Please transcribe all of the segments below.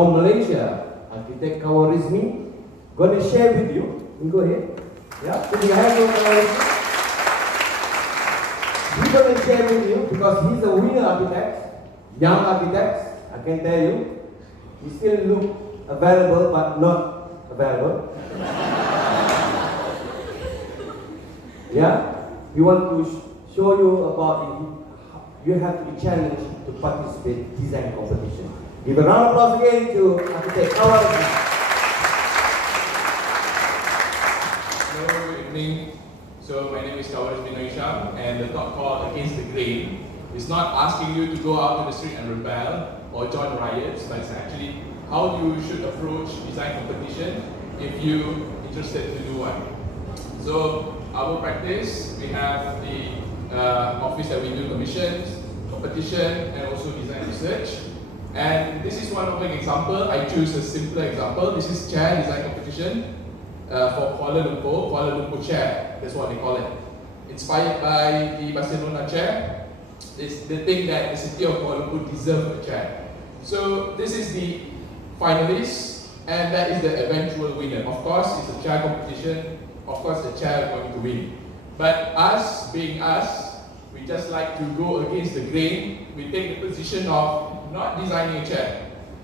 From Malaysia, architect Kawarizmi, going to share with you. You go ahead. Yeah, put your hand on Kawarizmi. He's going to share with you because he's a winner architect, young architect. I can tell you, he still look available but not available. Yeah, we want to show you about you have to be challenged to participate in design competition. Give a round of applause again to architect Kawarizmi. Hello, good evening. So my name is Kawarizmi and the talk called Against the Grain is not asking you to go out to the street and rebel or join riots, but it's actually how you should approach design competition if you're interested to do one. So our practice, we have the office that we do commissions, competition, and also design research. And this is one of an example. I choose a simpler example. This is chair design competition for Kuala Lumpur chair. That's what they call it. Inspired by the Barcelona chair. It's the thing that the city of Kuala Lumpur deserves a chair. So this is the finalists, and that is the eventual winner. Of course, it's a chair competition. Of course, the chair is going to win. But us, being us, we just like to go against the grain. We take the position of not designing a chair.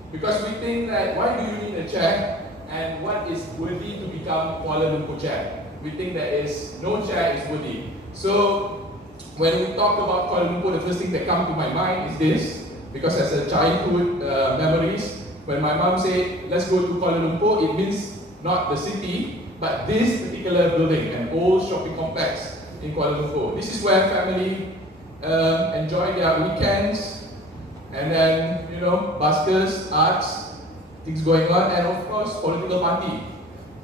Because we think that why do you need a chair and what is worthy to become Kuala Lumpur chair? We think that is no chair is worthy. So when we talk about Kuala Lumpur, the first thing that comes to my mind is this. Because as a childhood memories, when my mom said, let's go to Kuala Lumpur, it means not the city, but this particular building, an old shopping complex in Kuala Lumpur. This is where family enjoy their weekends, and then, buskers, arts, things going on, and of course, political party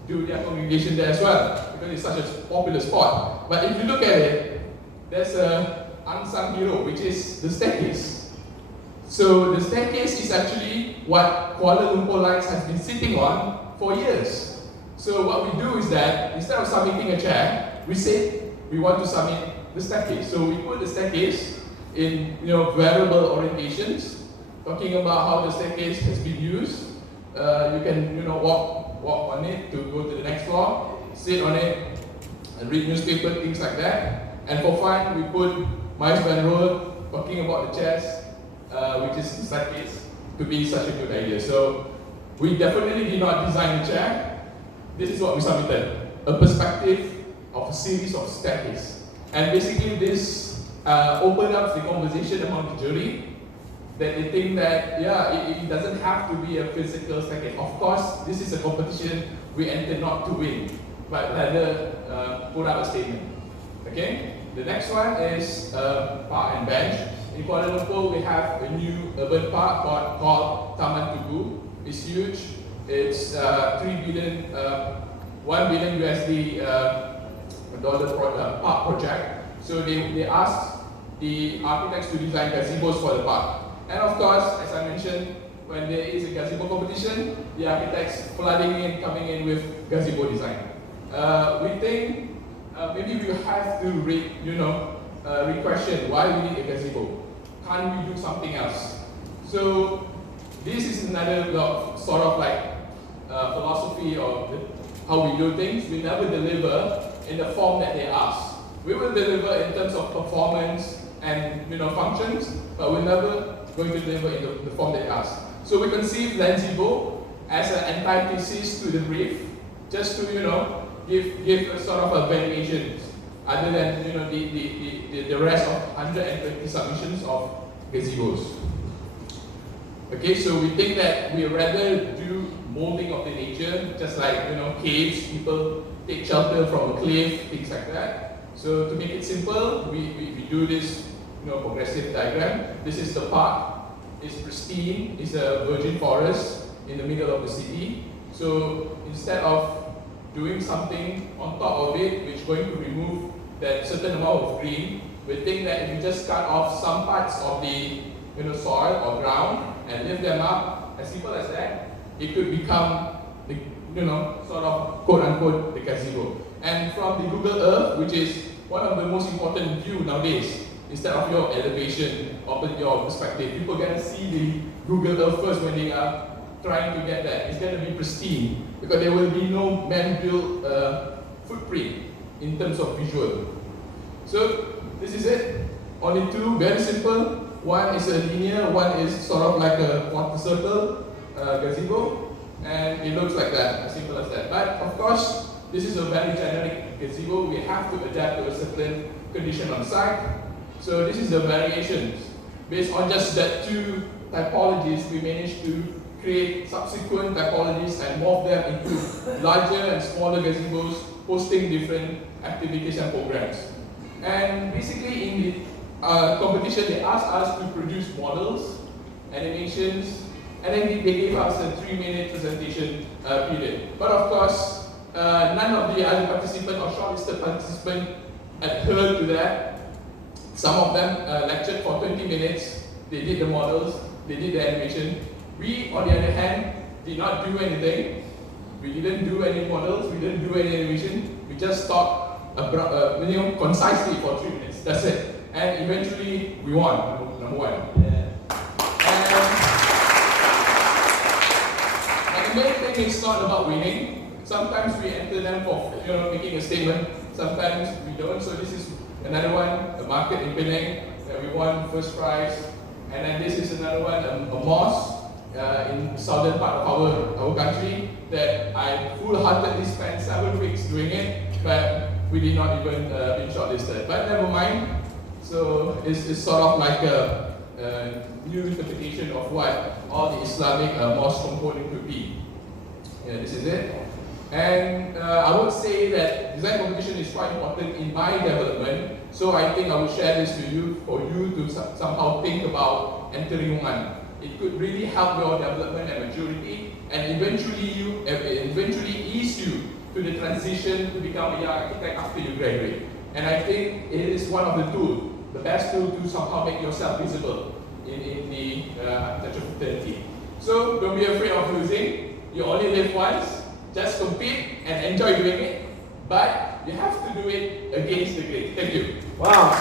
do their congregation there as well, because it's such a popular spot. But if you look at it, there's a unsung hero, which is the staircase. So the staircase is actually what Kuala Lumpur Lights has been sitting on for years. So what we do is that instead of submitting a chair, we say we want to submit the staircase. So we put the staircase in variable orientations, talking about how the staircase has been used. You can walk on it to go to the next floor, sit on it, and read newspaper, things like that. And for fun, we put Miles Van Road talking about the chairs, which is the staircase, to be such a good idea. So we definitely did not design the chair. This is what we submitted, a perspective of a series of staircases. And basically this opened up the conversation among the jury, that they think that, it doesn't have to be a physical staircase. Of course, this is a competition we enter not to win, but rather put up a statement. Okay? The next one is park and bench. In Kuala Lumpur, we have a new urban park called Taman Tugu. It's huge. It's 1 billion USD dollar park project. So they asked the architects to design gazebos for the park. And of course, as I mentioned, when there is a gazebo competition, the architects coming in with gazebo design. We think maybe we have to re-question why we need a gazebo. Can't we do something else? So this is another sort of like philosophy of how we do things. We never deliver in the form that they ask. We will deliver in terms of performance and functions, but we're never going to deliver in the form they ask. So we conceive gazebo as an antithesis to the brief, just to give a sort of a variation, other than the rest of 120 submissions of gazebos. Okay, so we think that we rather do molding of the nature, just like caves, people take shelter from a cliff, things like that. So to make it simple, we do this progressive diagram. This is the park. It's pristine. It's a virgin forest in the middle of the city. So instead of doing something on top of it, which is going to remove that certain amount of green, we think that if you just cut off some parts of the soil or ground and lift them up, as simple as that, it could become the sort of quote unquote the gazebo. And from the Google Earth, which is one of the most important view nowadays, instead of your elevation or your perspective, people can see the Google Earth first when they are trying to get that. It's going to be pristine because there will be no man-built footprint in terms of visual. So this is it. Only two, very simple. One is a linear, one is sort of like a quarter circle gazebo, and it looks like that, as simple as that. But of course, this is a very generic gazebo. We have to adapt to a certain condition on site. So this is the variations. Based on just that two typologies, we managed to create subsequent typologies and morph them into larger and smaller gazebos, hosting different activities and programs. And basically in the competition, they asked us to produce models, animations, and then they gave us a 3-minute presentation period. But of course, none of the other participants or shortlisted participants adhered to that. Some of them lectured for 20 minutes, they did the models, they did the animation. We, on the other hand, did not do anything. We didn't do any models, we didn't do any animation, we just talked concisely for 3 minutes, that's it. And eventually, we won, number one. And the main thing is not about winning. Sometimes we enter them for making a statement, sometimes we don't. So this is another one, a market in Penang, that we won first prize. And then this is another one, a mosque in southern part of our country that I full-heartedly spent 7 weeks doing it, but we did not even be shortlisted. But never mind. So it's sort of like a new interpretation of what all the Islamic mosque component could be. Yeah, this is it. And I would say that design competition is quite important in my development. So I think I will share this to you for you to somehow think about entering one. It could really help your development and maturity, and eventually ease you to the transition to become a young architect after you graduate. And I think it is one of the tools, the best tool to somehow make yourself visible in the architecture fraternity. So don't be afraid of losing. You only live once. Just compete and enjoy doing it. But you have to do it against the grain. Thank you. Wow.